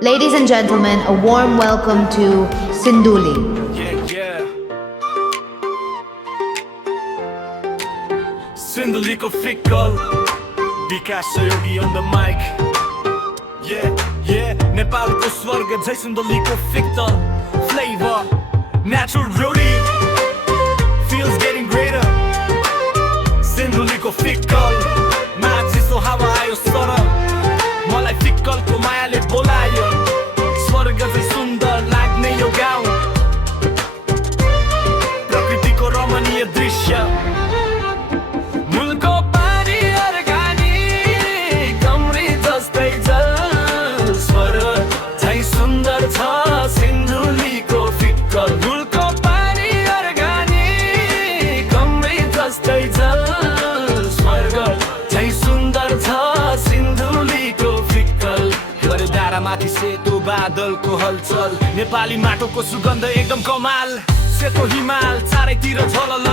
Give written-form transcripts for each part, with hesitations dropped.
Ladies and gentlemen, a warm welcome to Sinduli. Yeah. Sinduliko fickle, विकास सहयोगी on the mic. Yeah. नेपालको स्वर्ग झै सिन्धुलीको fickle flavor, natural beauty feels getting greater. सिन्धुलीको fickle माचिसो हावा आयो sir, मलाई fickle को मायाले बोलायो. स्वर्ग झै सुन्दर लाग्ने यो गाउँ, प्रकृतिको रमणीय दृश्य. मुलको पानी अर्गानिक कमरी जस्तै जल, स्वर्ग झै सुन्दर छ सिन्धुलीको fickle. मुलको पानी अर्गानिक कमरी जस्तै जल, स्वर्ग झै सुन्दर छ सिन्धुलीको fickle. धारामाथि सेतो बादलको हलचल, नेपाली माटोको सुगन्ध एकदम कमाल. सेतो हिमाल चारैतिर झलल,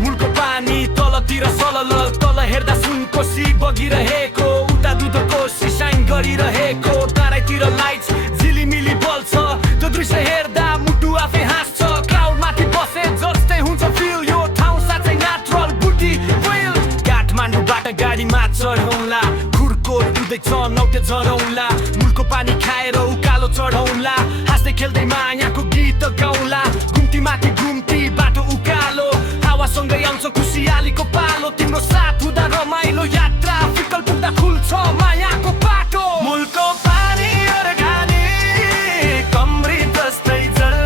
मुलको पानी तलतिर सलल. तल हेर्दा सुनकोशी बगिरहेको, उता दुधको सिसाइन गरिरहेको. चारैतिर लाइट्स झिलिमिली बल्छ, त्यो दृश्य हेर्दा मुटु आफै हाँस्छ. क्लाउड माथि बसे जस्तै हुन्छ फिल, यो ठाउँ साँच्चै नेचुरल बुटी वेल. काठमाडौँबाट गाडीमा चढौँला, खुर्कोट उदैछ नौटे झरौँला. मुलको पानी खाएर उकालो चढौँला, हाँस्दै खेल्दै मायाको गीत गाउँला. घुम्ती माथि घुम्ती बाटो उकालो, हावासँगै आउँछ खुसियालीको पालो. तिम्रो साथ हुँदा रमाइलो यात्रा, fickle पुग्दा खुल्छ मायाको बाटो. मुलको पानी अर्गानिक कमरी जस्तै जल,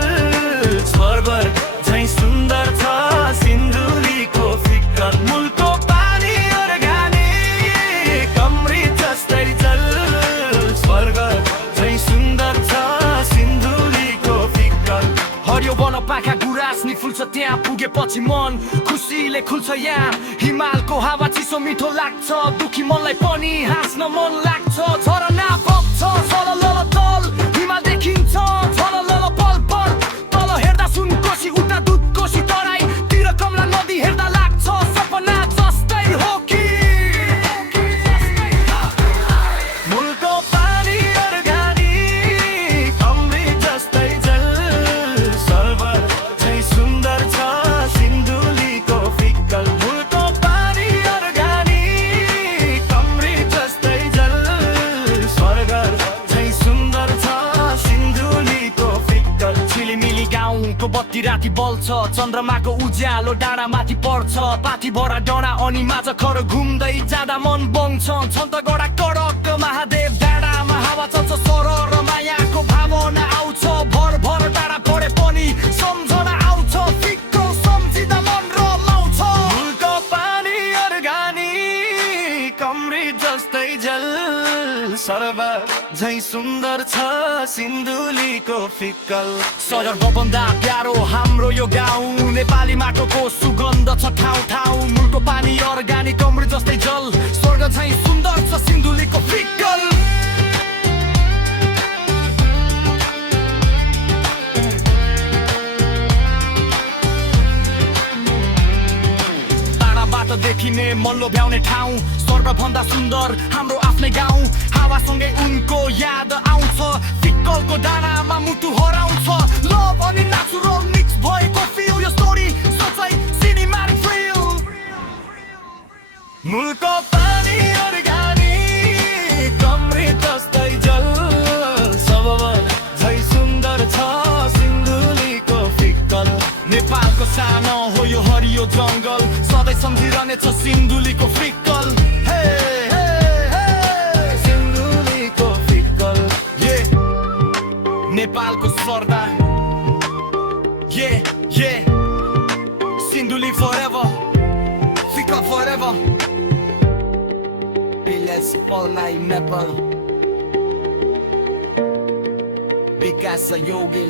स्वर्ग झै सुन्दर छ सिन्धुलीको fickle. मुलको पानी अर्गानिक कमरी जस्तै जल, स्वर्ग झै सुन्दर छ सिन्धुलीको fickle. हरियो वन पाखा गुराँस नि फुल्छ, त्यहाँ पुगेपछि मन खुसीले खुल्छ. यहाँ हिमालको हावा चिसो मिठो लाग्छ, दुखी मनलाई पनि हाँस्न मन लाग्छ. झरना बग्छ सलल तल, हिमाल देखिन्छ झलल पल पल. तल हेर्दा सुनकोशी, उता दुधकोशी, तराईतिर कमला नदी हेर्दा लाग्छ सपना जस्तै हो कि. मुलको पानी अर्गानिक कमरी जस्तै जल, स्वर्ग झै सुन्दर छ सिन्धुलीको fickle. मुलको पानी अर्गानिक कमरी जस्तै जल, स्वर्ग झै सुन्दर छ सिन्धुलीको fickle. झिलिमिली गाउँको बत्ती राति बल्छ, चन्द्रमाको उज्यालो डाँडा माथि पर्छ. पाथी भरा डाँडा अनि माझ खर घुम्दै जाँदा मन बङ्छ. छन्त गडा कडक महादेव डाँडामा हावा चल्छ सरर, मायाको भावना आउँछ. भर भर डाँडा पढे पनि सम्झना आउँछ, fickle सम्झिँदा मन रमाउँछ. मुलको पानी अर्गानिक कमरी जस्तै जल, स्वर्ग झै सुन्दर छ सिन्धुलीको fickle. सहर भवन्दा प्यारो हाम्रो यो गाउँ, नेपाली माटोको सुगन्ध छ ठाउँ ठाउँ. मुलको पानी अर्गानिक कमरी जस्तै जल, स्वर्ग झै सुन्दर छ सिन्धुलीको fickle. टाढाबाट देखिने मन लोभ्याउने ठाउँ, स्वर्ग भन्दा सुन्दर हाम्रो आफ्नै गाउँ. हावासँगै उनको याद आउँछ, fickle को दानामा मुटु हराउँछ. लभ अनि नेचुरल मिक्स भएको फिल, यो स्टोरी सोचै सिनेम्याटिक थ्रिल. मुलको पानी अर्गानिक कमरी जस्तै जल, सबभन्दा झै सुन्दर छ सिन्धुलीको fickle. नेपालको सानो हो यो हरियो जङ्गल, सधैँ सम्झिरहनेछ सिन्धुलीको fickle. सिन्धुलीको fickle. नेपालको स्वर्ग, Sindhuli forever, fickle forever. Let's all night Nepal, विकास सहयोगी.